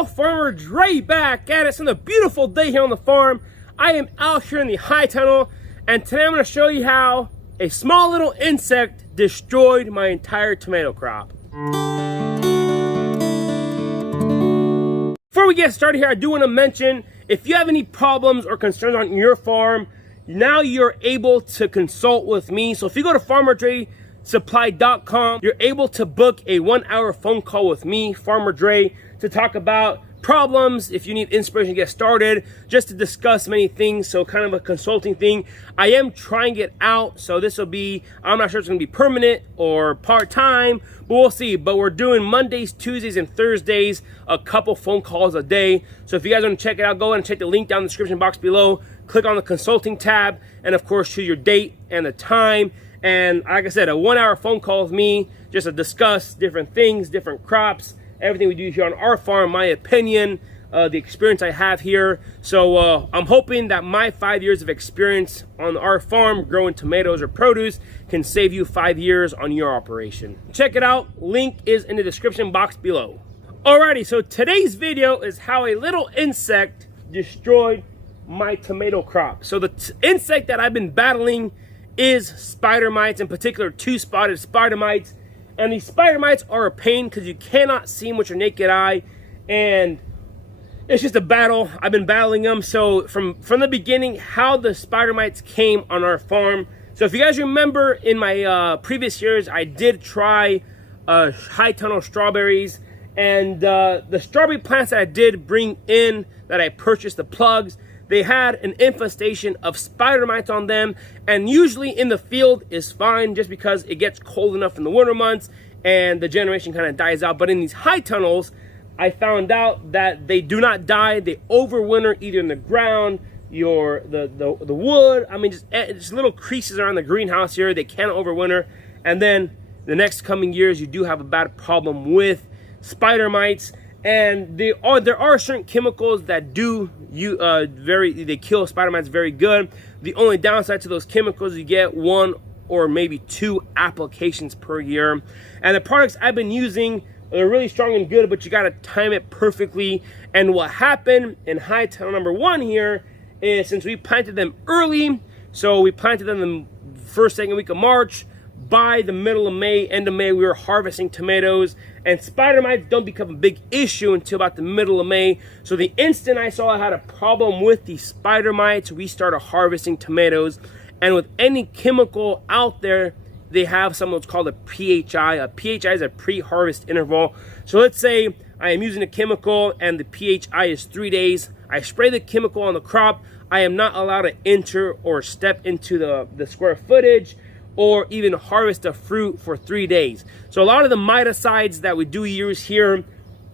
y'all, Farmer Dre back at it. It's a beautiful day here on the farm. I am out here in the high tunnel, and today I'm going to show you how a small little insect destroyed my entire tomato crop. Before we get started here, I do want to mention, if you have any problems or concerns on your farm, now you're able to consult with me. So if you go to farmerdresupply.com, you're able to book a 1-hour phone call with me, Farmer Dre, to talk about problems, if you need inspiration to get started, just to discuss many things. So kind of a consulting thing. I am trying it out, so this will be, I'm not sure it's going to be permanent or part-time, but we'll see. But we're doing Mondays, Tuesdays, and Thursdays, a couple phone calls a day. So if you guys want to check it out, go ahead and check the link down in the description box below. Click on the consulting tab, and of course choose your date and the time. And like I said, a 1-hour phone call with me just to discuss different things, different crops, everything we do here on our farm, my opinion, the experience I have here. So I'm hoping that my 5 years of experience on our farm growing tomatoes or produce can save you 5 years on your operation. Check it out. Link is in the description box below. Alrighty, so today's video is how a little insect destroyed my tomato crop. So the insect that I've been battling is spider mites, in particular 2-spotted spider mites. And these spider mites are a pain because you cannot see them with your naked eye, and it's just a battle. I've been battling them. So from the beginning, how the spider mites came on our farm. So if you guys remember, in my previous years, I did try high tunnel strawberries, and the strawberry plants that I did bring in, that I purchased, the plugs, they had an infestation of spider mites on them, and usually in the field is fine just because it gets cold enough in the winter months and the generation kind of dies out. But in these high tunnels, I found out that they do not die. They overwinter either in the ground, the wood. I mean, just little creases around the greenhouse here. They can't overwinter. And then the next coming years, you do have a bad problem with spider mites. And there are certain chemicals that they kill spider mites very good. The only downside to those chemicals, you get 1 or maybe 2 applications per year. And the products I've been using, they're really strong and good, but you got to time it perfectly. And what happened in high tunnel number 1 here is, since we planted them early, so we planted them the first, second week of March, by the middle of May, end of May, we were harvesting tomatoes, and spider mites don't become a big issue until about the middle of May. So the instant I saw I had a problem with the spider mites, we started harvesting tomatoes. And with any chemical out there, they have something that's called a PHI. A PHI is a pre-harvest interval. So let's say I am using a chemical and the PHI is 3 days. I spray the chemical on the crop. I am not allowed to enter or step into the square footage or even harvest the fruit for 3 days. So a lot of the miticides that we do use here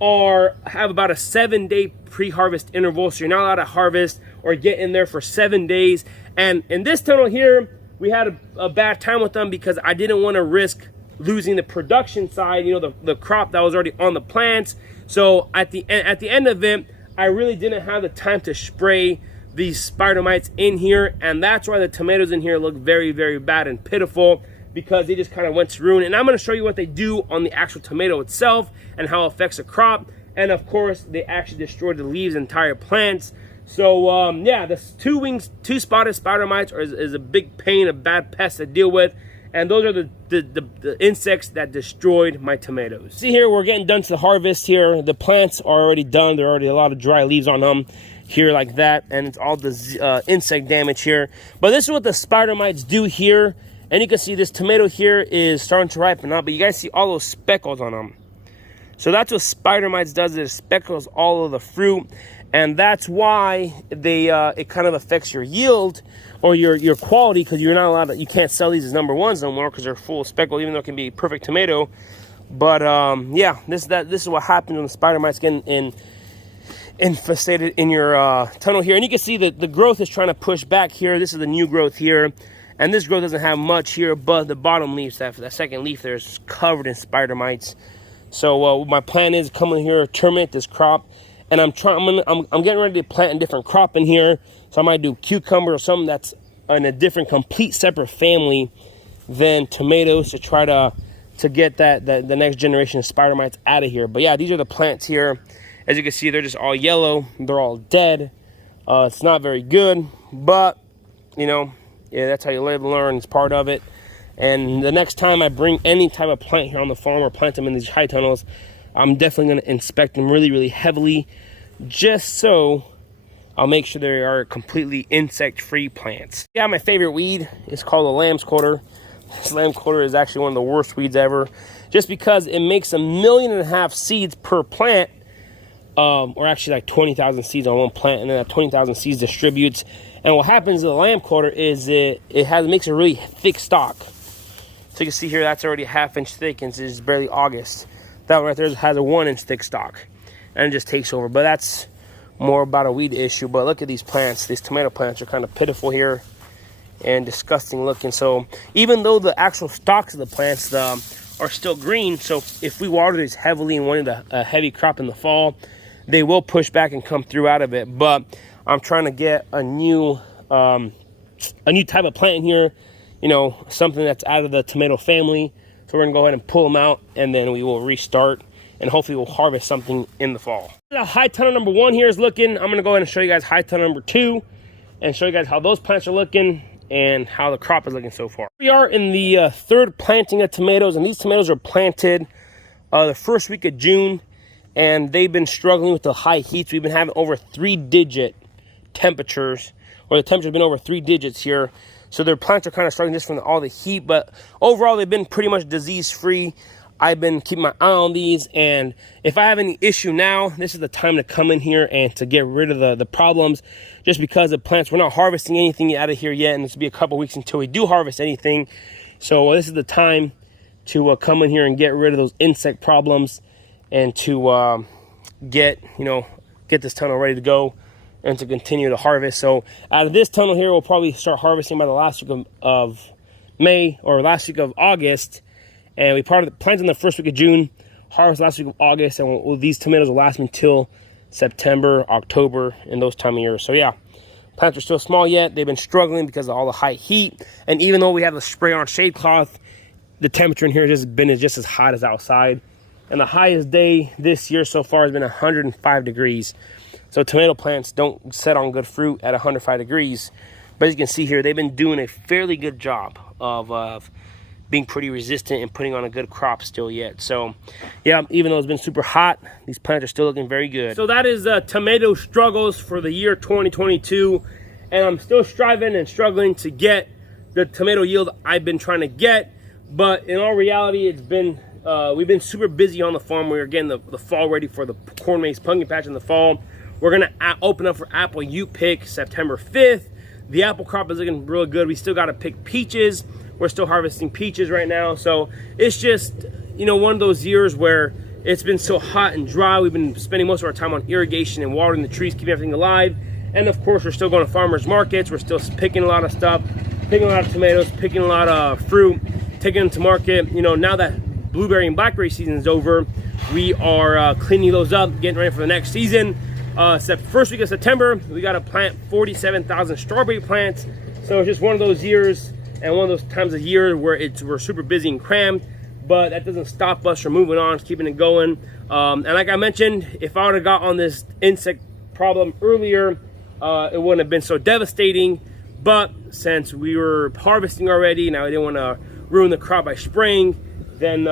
have about a 7-day pre-harvest interval. So you're not allowed to harvest or get in there for 7 days. And in this tunnel here, we had a bad time with them because I didn't want to risk losing the production side, the crop that was already on the plants. So at the end of it, I really didn't have the time to spray these spider mites in here, and that's why the tomatoes in here look very, very bad and pitiful, because they just kind of went to ruin. And I'm going to show you what they do on the actual tomato itself and how it affects the crop. And of course, they actually destroyed the leaves, entire plants. So yeah, this 2-spotted spider mites is a big pain, a bad pest to deal with. And those are the insects that destroyed my tomatoes. See here, we're getting done to the harvest here. The plants are already done. There are already a lot of dry leaves on them here like that, and it's all the insect damage here. But this is what the spider mites do here. And you can see this tomato here is starting to ripen up, but you guys see all those speckles on them. So that's what spider mites does, it speckles all of the fruit, and that's why it kind of affects your yield or your quality, because you're not allowed to, you can't sell these as number 1s no more because they're full of speckle, even though it can be a perfect tomato. But yeah, this is what happens when the spider mites get infested in your tunnel here. And you can see that the growth is trying to push back here. This is the new growth here, and this growth doesn't have much here, but the bottom leaves, that second leaf there, is covered in spider mites. So my plan is coming here, terminate this crop, and I'm getting ready to plant a different crop in here. So I might do cucumber or something that's in a different, complete separate family than tomatoes, to try to get the next generation of spider mites out of here. But yeah, these are the plants here. As you can see, they're just all yellow. They're all dead. It's not very good, but you know, yeah, that's how you live and learn. It's part of it. And the next time I bring any type of plant here on the farm or plant them in these high tunnels, I'm definitely going to inspect them really, really heavily, just so I'll make sure they are completely insect-free plants. Yeah, my favorite weed is called the lamb's quarter. This lamb's quarter is actually one of the worst weeds ever, just because it makes 1.5 million seeds per plant, or actually like 20,000 seeds on one plant, and then that 20,000 seeds distributes. And what happens to the lamb quarter is it makes a really thick stalk. So you can see here, that's already 1/2 inch thick, and it's barely August. That one right there has a 1 inch thick stalk, and it just takes over. But that's more about a weed issue. But look at these plants. These tomato plants are kind of pitiful here and disgusting looking. So even though the actual stalks of the plants are still green, so if we water these heavily and wanted a heavy crop in the fall, they will push back and come through out of it. But I'm trying to get a new type of plant in here, you know, something that's out of the tomato family. So we're gonna go ahead and pull them out, and then we will restart, and hopefully we'll harvest something in the fall. The high tunnel number 1 here is looking. I'm gonna go ahead and show you guys high tunnel number 2 and show you guys how those plants are looking and how the crop is looking so far. We are in the third planting of tomatoes, and these tomatoes are planted the first week of June, and they've been struggling with the high heats. We've been having over 3-digit temperatures, or the temperature's been over 3 digits here. So their plants are kind of struggling just from all the heat, but overall they've been pretty much disease-free. I've been keeping my eye on these, and if I have any issue now, this is the time to come in here and to get rid of the problems, just because the plants, we're not harvesting anything out of here yet, and this will be a couple weeks until we do harvest anything. So this is the time to come in here and get rid of those insect problems, and to get this tunnel ready to go and to continue to harvest. So out of this tunnel here, we'll probably start harvesting by the last week of May or last week of August. And we planted in the first week of June, harvest last week of August, and these tomatoes will last me until September, October, and those time of years. So yeah, plants are still small yet. They've been struggling because of all the high heat. And even though we have the spray on shade cloth, the temperature in here has been just as hot as outside. And the highest day this year so far has been 105 degrees. So tomato plants don't set on good fruit at 105 degrees. But as you can see here, they've been doing a fairly good job of being pretty resistant and putting on a good crop still yet. So yeah, even though it's been super hot, these plants are still looking very good. So that is tomato struggles for the year 2022. And I'm still striving and struggling to get the tomato yield I've been trying to get. But in all reality, it's been we've been super busy on the farm. We're getting the fall ready for the corn maze pumpkin patch in the fall. We're gonna open up for apple ute pick September 5th. The apple crop is looking real good. We still gotta pick peaches. We're still harvesting peaches right now. So it's just, you know, one of those years where it's been so hot and dry. We've been spending most of our time on irrigation and watering the trees, keeping everything alive. And of course, we're still going to farmers markets. We're still picking a lot of stuff, picking a lot of tomatoes, picking a lot of fruit, taking them to market. You know, now that blueberry and blackberry season is over, we are cleaning those up, getting ready for the next season. First week of September, we got to plant 47,000 strawberry plants. So it's just one of those years and one of those times of year where we're super busy and crammed, but that doesn't stop us from moving on, keeping it going. And like I mentioned, if I would have got on this insect problem earlier, it wouldn't have been so devastating. But since we were harvesting already, now I didn't want to ruin the crop by spraying, then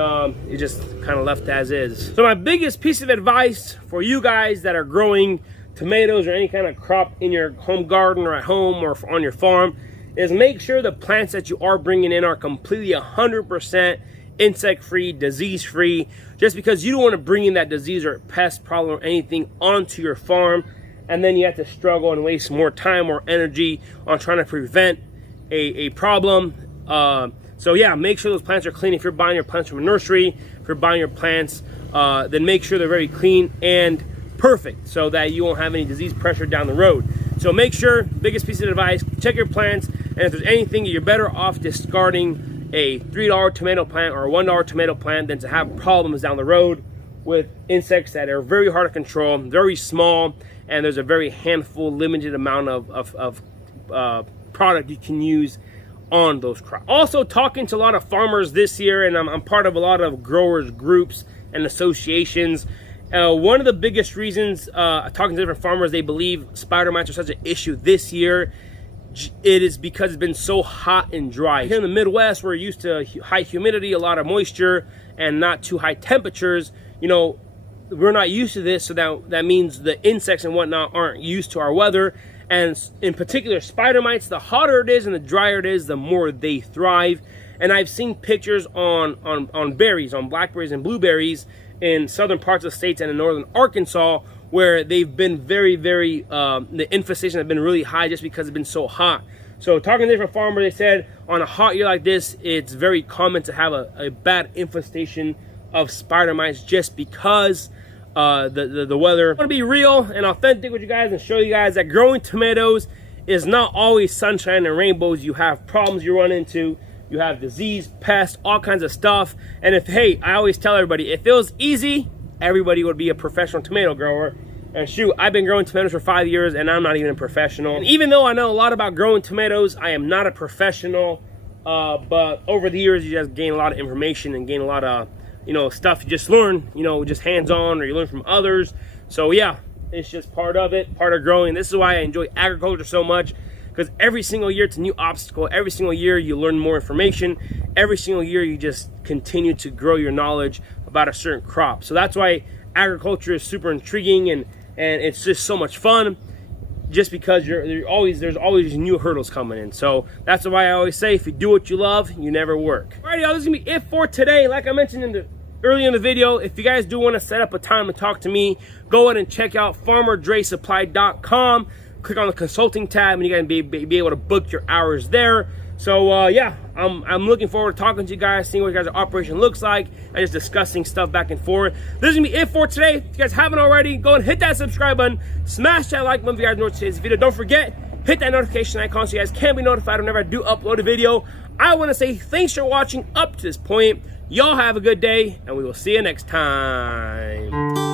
it just kind of left as is. So my biggest piece of advice for you guys that are growing tomatoes or any kind of crop in your home garden or at home or on your farm is make sure the plants that you are bringing in are completely 100% insect-free, disease-free, just because you don't want to bring in that disease or pest problem or anything onto your farm, and then you have to struggle and waste more time or energy on trying to prevent a problem. So yeah, make sure those plants are clean. If you're buying your plants from a nursery, if you're buying your plants, then make sure they're very clean and perfect so that you won't have any disease pressure down the road. So make sure, biggest piece of advice, check your plants, and if there's anything, you're better off discarding a $3 tomato plant or a $1 tomato plant than to have problems down the road with insects that are very hard to control, very small, and there's a very limited amount of product you can use on those crops. Also talking to a lot of farmers this year, and I'm part of a lot of growers groups and associations, One of the biggest reasons, talking to different farmers, they believe spider mites are such an issue this year. It is because it's been so hot and dry. Here in the Midwest, we're used to high humidity, a lot of moisture, and not too high temperatures. You know, we're not used to this, so that means the insects and whatnot aren't used to our weather. And in particular, spider mites, the hotter it is and the drier it is, the more they thrive. And I've seen pictures on berries, on blackberries and blueberries in southern parts of the states and in northern Arkansas, where they've been very, the infestation has been really high just because it's been so hot. So talking to different farmers, they said on a hot year like this, it's very common to have a bad infestation of spider mites just because the weather. I want to be real and authentic with you guys and show you guys that growing tomatoes is not always sunshine and rainbows. You have problems you run into. You have disease, pests, all kinds of stuff. And hey, I always tell everybody, if it was easy, everybody would be a professional tomato grower. And shoot, I've been growing tomatoes for 5 years and I'm not even a professional. And even though I know a lot about growing tomatoes, I am not a professional. But over the years, you just gain a lot of information and gain a lot of, you know, stuff you just learn, you know, just hands-on, or you learn from others. So yeah, it's just part of it, part of growing. This is why I enjoy agriculture so much, because every single year it's a new obstacle. Every single year you learn more information. Every single year you just continue to grow your knowledge about a certain crop. So that's why agriculture is super intriguing, and it's just so much fun, just because there's always new hurdles coming in. So that's why I always say, if you do what you love, you never work. Alright, y'all, this is gonna be it for today. Like I mentioned early in the video, if you guys do want to set up a time to talk to me, go ahead and check out farmerdresupply.com. Click on the consulting tab and you guys be able to book your hours there. So yeah, I'm looking forward to talking to you guys, seeing what your guys' operation looks like, and just discussing stuff back and forth. This is gonna be it for today. If you guys haven't already, go and hit that subscribe button, smash that like button if you guys enjoyed today's video. Don't forget, hit that notification icon so you guys can be notified whenever I do upload a video. I want to say thanks for watching up to this point. Y'all have a good day, and we will see you next time.